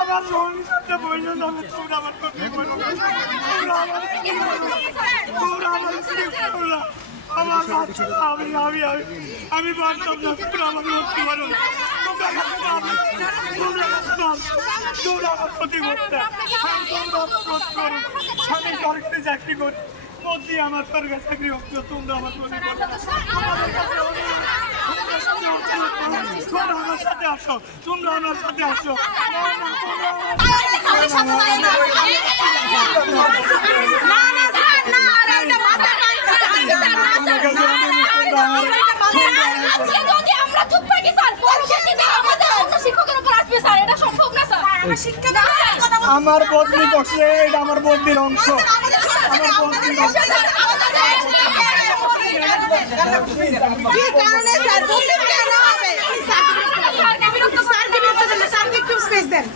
আমার বোনের সাথে বইলে যাবে, তোমরা আমার ক্ষতি করো না। তোমরা আমার স্ত্রী করো না। আমার বাচ্চা, আমি বাঁচতাম না, তোমরা আমার ক্ষতি করো না। তোমরা আমার ক্ষতি করতে, তোমরা আমার ক্ষতি করো। আমি সরকারি চাকরি করি, মধ্যে আমার সরকারি চাকরি হচ্ছে, তোমরা আমার ক্ষতি করো। তোমরা আমার সাথে আসো, তোমরা আমার সাথে আসো। আমার বদলি করছে, এটা আমার বদলির অংশ। আমার বদলির অংশ। কি কারণে স্যার বললেন কেন হবে? স্যারকে বিরক্ত করলে স্যারকে একটু স্পেস দেন।